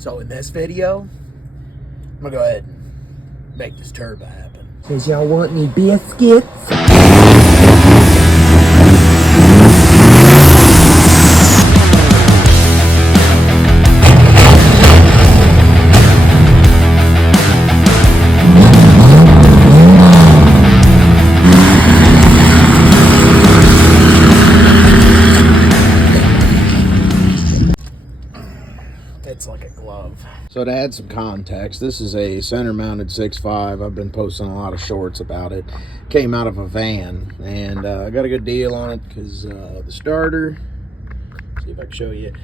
So in this video, I'm gonna go ahead and make this turbo happen. Does y'all want any biscuits? It's like a glove. So to add some context, this is a center mounted 6.5. I've been posting a lot of shorts about it. Came out of a van, and I got a good deal on it because the starter, see if I can show you,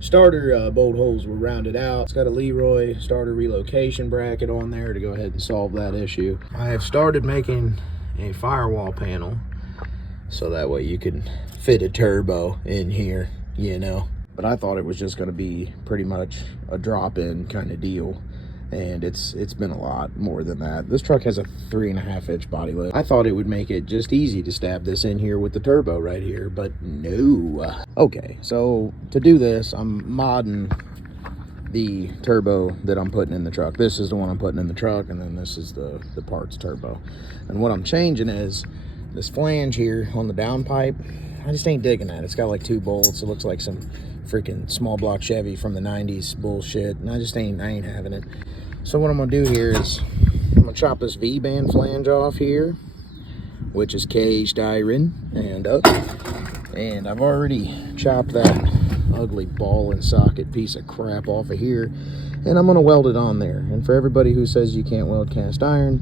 starter bolt holes were rounded out. It's got a Leroy starter relocation bracket on there to go ahead and solve that issue. I have started making a firewall panel so that way you can fit a turbo in here, you know. But I thought it was just going to be pretty much a drop-in kind of deal, and it's been a lot more than that. This truck has a 3.5-inch body lift. I thought it would make it just easy to stab this in here with the turbo right here, but no. Okay, so to do this, I'm modding the turbo that I'm putting in the truck. This is the one I'm putting in the truck, and then this is the parts turbo. And what I'm changing is this flange here on the downpipe. I just ain't digging that. It's got like 2 bolts. It looks like some freaking small block Chevy from the 90s bullshit, and I ain't having it. So what I'm gonna do here is I'm gonna chop this V-band flange off here, which is caged iron, and I've already chopped that ugly ball and socket piece of crap off of here, and I'm gonna weld it on there. And for everybody who says you can't weld cast iron,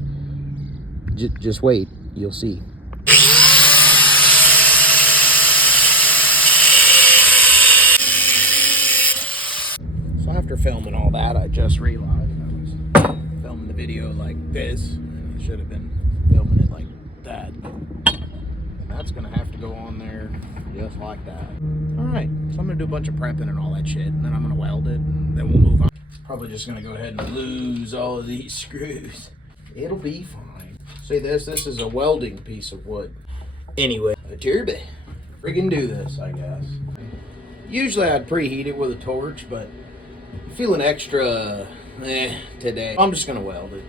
just wait, you'll see. After filming all that, I just realized I was filming the video like this, and I should have been filming it like that. And that's gonna have to go on there just like that. Alright, so I'm gonna do a bunch of prepping and all that shit, and then I'm gonna weld it, and then we'll move on. Probably just gonna go ahead and lose all of these screws. It'll be fine. See this? This is a welding piece of wood. Anyway, a turbo. Friggin' do this, I guess. Usually I'd preheat it with a torch, but feeling extra today. I'm just gonna weld it.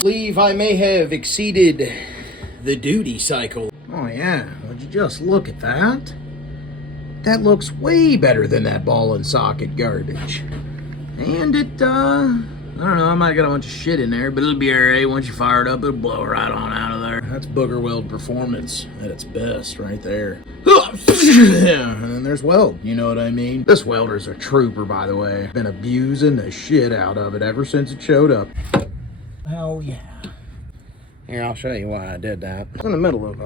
Believe I may have exceeded the duty cycle. Oh yeah, would you just look at that? That looks way better than that ball and socket garbage. And it, I don't know, I might got a bunch of shit in there, but it'll be alright. Once you fire it up, it'll blow right on out of there. That's booger weld performance at its best right there. And then there's weld, you know what I mean? This welder's a trooper, by the way. Been abusing the shit out of it ever since it showed up. Oh yeah. Here, I'll show you why I did that. It's in the middle of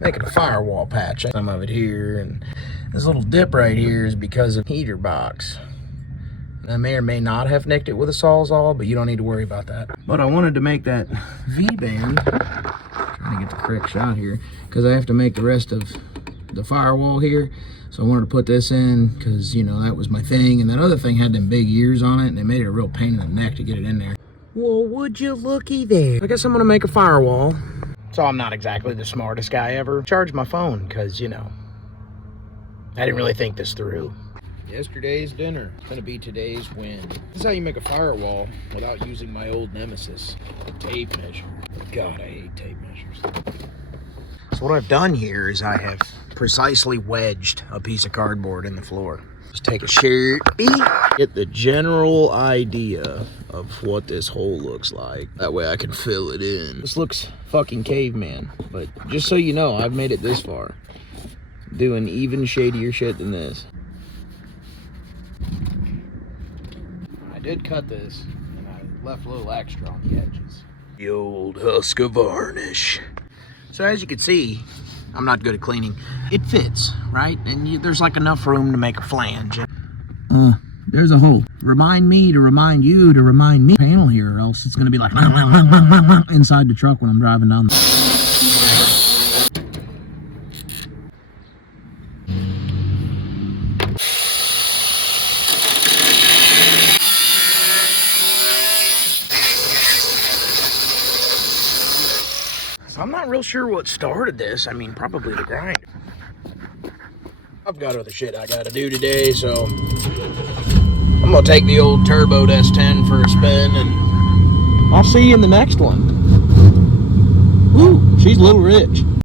making a firewall patch. Some of it here, and this little dip right here is because of heater box. I may or may not have nicked it with a Sawzall, but you don't need to worry about that. But I wanted to make that V-band, trying to get the correct shot here, because I have to make the rest of the firewall here. So I wanted to put this in because, you know, that was my thing. And that other thing had them big ears on it, and it made it a real pain in the neck to get it in there. Well, would you looky there? I guess I'm going to make a firewall. So I'm not exactly the smartest guy ever. Charge my phone because, you know, I didn't really think this through. Yesterday's dinner is gonna be today's win. This is how you make a firewall without using my old nemesis, the tape measure. God, I hate tape measures. So what I've done here is I have precisely wedged a piece of cardboard in the floor. Just take a Sharpie, get the general idea of what this hole looks like. That way I can fill it in. This looks fucking caveman, but just so you know, I've made it this far. Doing even shadier shit than this. I did cut this, and I left a little extra on the edges. The old husk of varnish. So as you can see, I'm not good at cleaning. It fits, right? And there's like enough room to make a flange. There's a hole. Remind me to remind you to remind me. Panel here, or else it's gonna be like inside the truck when I'm driving down the... I'm not real sure what started this. I mean, probably the grind. I've got other shit I gotta do today, so I'm gonna take the old turbo S10 for a spin, and I'll see you in the next one. Ooh, she's a little rich.